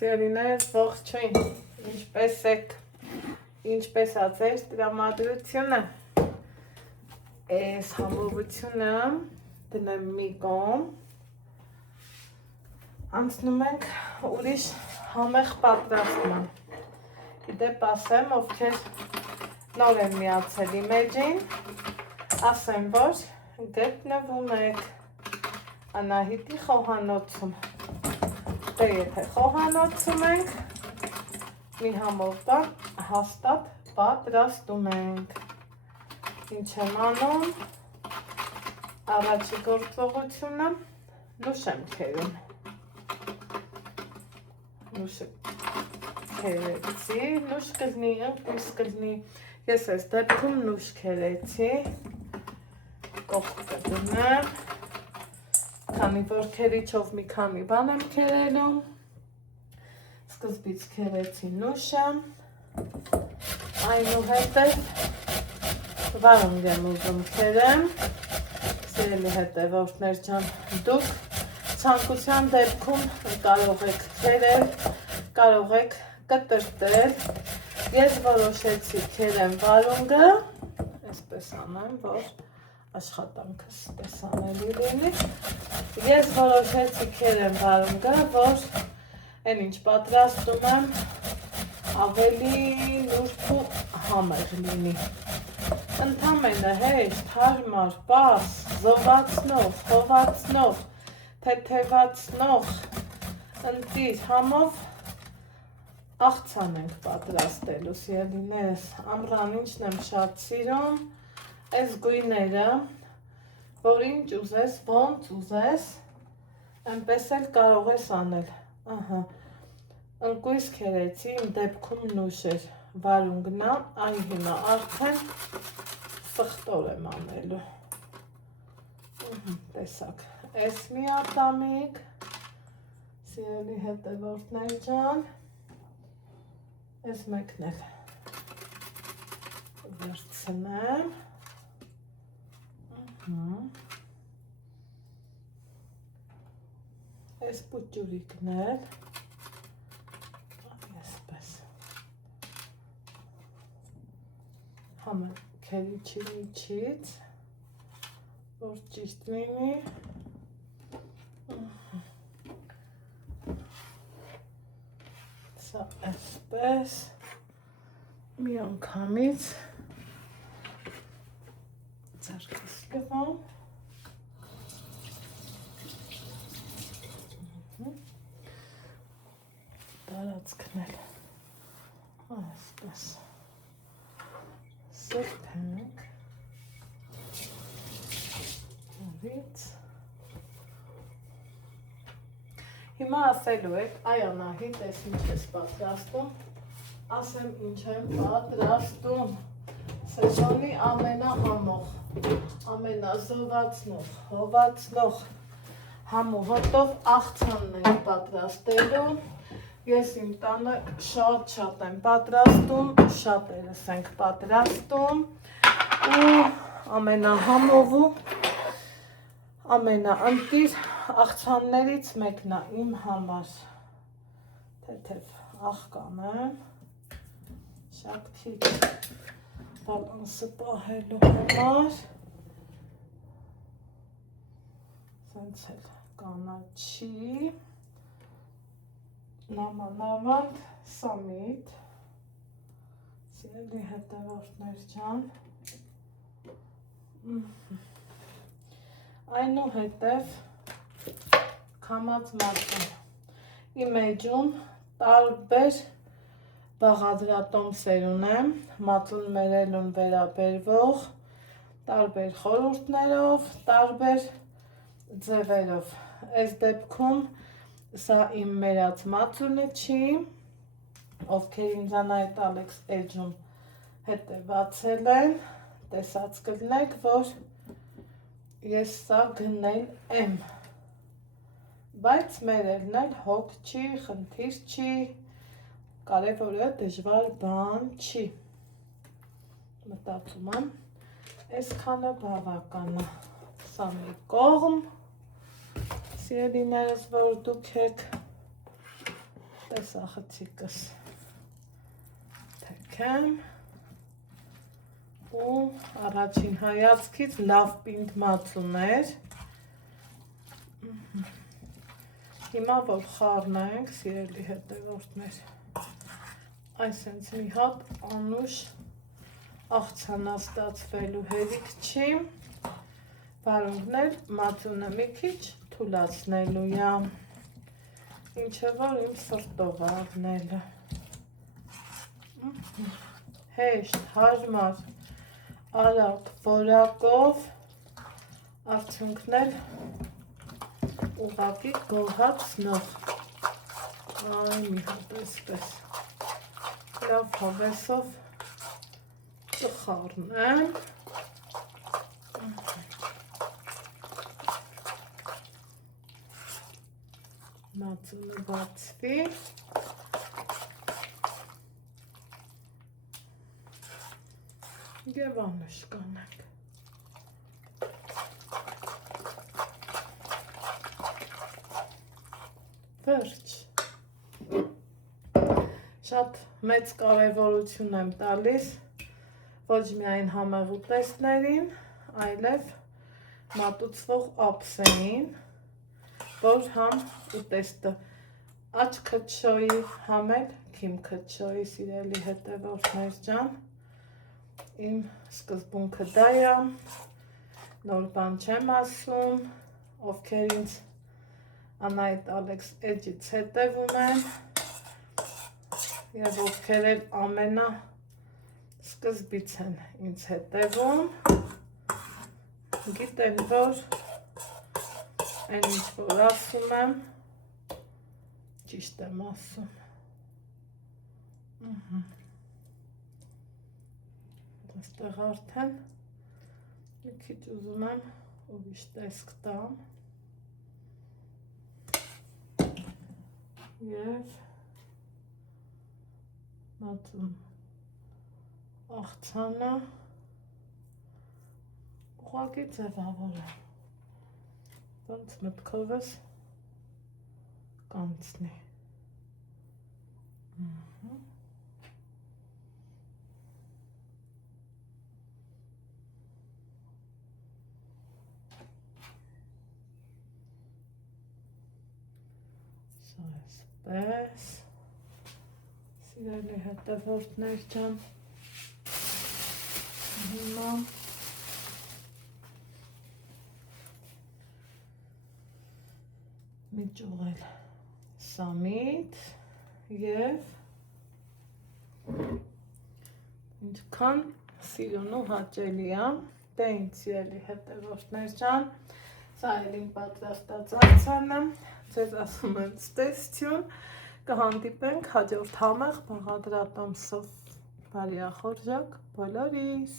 Սիրելիներ, ողջույն, ինչպես եք, ինչպես ա ձեր տրամադրությունը, այս համովությունը դնեմ մի կողմ, անցնում ենք ուրիշ համեղ պատրաստման, իդեպ ասեմ, ովքեր նոր են միացել իմ էջին, ասեմ, որ գտնվում եք Անահիտի խոհանոցում, դե եթե խոհանոցում ենք, մի համով բան հաստատ պատրաստում ենք, ինչ եմ անում, առաջի գործողությունը նուշ եմ քերում, նուշը քերեցի, նուշ կլինի, ընկույս կլինի, ես այս դեպքում նուշ քերեցի, կողք կդնեմ, քանի որ քերիչով մի քանի բան եմ քերելում, սկզբից քերեցի նուշը, այնուհետև վարունգ եմ ուզում քերեմ, սիրելի հետևորդներ ջան, դուք ցանկության դեպքում կարող եք քերել, կարող եք կտրտել, ես որոշեցի քերեմ վարունգը, այսպես անեմ, որ աշխատանքս տեսանելի լինի, ես որոշեցի քերեմ վարունգը, որ այն ինչ պատրաստում եմ ավելի նուրբ ու համեղ լինի, ընդամենը հեշտ, հարմար, պարզ, զովացնող, հովացնող, թեթևացնող, ընտիր համով աղցան ենք պատրաստելու, սիրելիներս, ամռան ինչն եմ շատ սիրում, այս գույները, որ ինչ ուզես, ոնց ուզես, այնպես էլ կարող ես անել, ընկույս քերեցի, իմ դեպքում նուշ էր, վարունգնա, այն հիմա արդեն սխտոր եմ անելու, տեսակ, այս մի ատամիկ, սիրելի հետևորդներ ջան, այս մեկն էլ վերցնեմ, այս պուճուրիկն էլ, այսպես, համը քերիչի միջից, որ ճիշտ լինի, սա այսպես, մի անգամից, ձեռքս լվամ, տարածքն էլ, այսպես, սրբենք, նորից, հիմա ասելու եք, այ Անահիտ, ես ինչ ես պատրաստում, ասեմ ինչ եմ պատրաստում, սեզոնի ամենահամող, ամենազովացնող, հովացնող, համու հոտով աղցանն ենք պատրաստելու, ես իմ տանը շատ եմ պատրաստում, շատերս ենք պատրաստում ու ամենահամով ու ամենաընտիր աղցաններից մեկն է իմ համար, թեթև աղ կանեմ, շատ քիչ բալանսը պահելու համար, սենց էլ կանաչի, նամանավանդ սամիտ, սիրելի հետևորդներ ջան, այնուհետև քամած մածուն, իմ էջում տարբեր բաղադրատոմսեր ունեմ, մածուն մերելուն վերաբերվող, տարբեր խորհուրդներով, տարբեր ձևերով, այս դեպքում սա իմ մերած մածունը չի, ովքեր ինձանայդ Ալեքս էջում հետևացել են, տեսած կլնեք, որ ես սա գնել եմ, բայց մերելն էլ հոգ չի, խնդիր չի, կարևորը դժվար բան չի, մտածում եմ, այսքանը բավական է, սա մի կողմ, սիրելիներս, որ դուք եք, տեսախցիկս թեքեմ ու առաջին հայացքից լավ պինդ մածուն էր։ Հիմա որ խառնենք, սիրելի հետևորդներ, այսենց մի հատ անուշ աղցանաստացվելու հերիք չի, վարունգներ մածունը մի քիչ թուլացնելու է, ինչը որ իմ սրտով առնելը։ Հեշտ, հարմար, արագ, որակով արդյունքներ ուղղակի գոհացնող։ Այ մի հատ այսպես լավ հավեսով կխառնեմ։ Մածունը բացվի։ Եվ անուշ կանենք։ Վերջ։ Շատ մեծ կարևորություն եմ տալիս ոչ միայն համեղ ուտեստներին, այլև մատուցվող ափսեին, որ համ ուտեստը աչք քչոյի, համ էլ քիմ քչոյի, սիրելի հետևորդներ ջան, իմ սկզբունքը դա է, նոր բան չեմ ասում, ովքեր ինձ Անահիտ Ալեքս էջից հետևում են և ովքեր էլ ամենա սկզբից են ինձ հետևում, գիտեն, որ այն ինչ որ ասում եմ, ճիշտ եմ ասում։ Այստեղ արդեն մի քիչ ուզում եմ ուրիշ տեսք տամ և մածուն աղցանը ուղղակի ձևավորեմ, ոնց մտքովս կանցնի։ Այսպես, սիրելի հետևորդներ ջան, հիմա մի ճուղել սամիտ և ինչքան սիրուն ու հաճելի է, դե ինձ սիրելի հետևորդներ ջան, սա էլ իմ պատրաստած արձանը, ձեզ ասում եմ ցտեսություն, կհանդիպենք հաջորդ համեղ բաղադրատոմսով, բարի ախորժակ բոլորիս։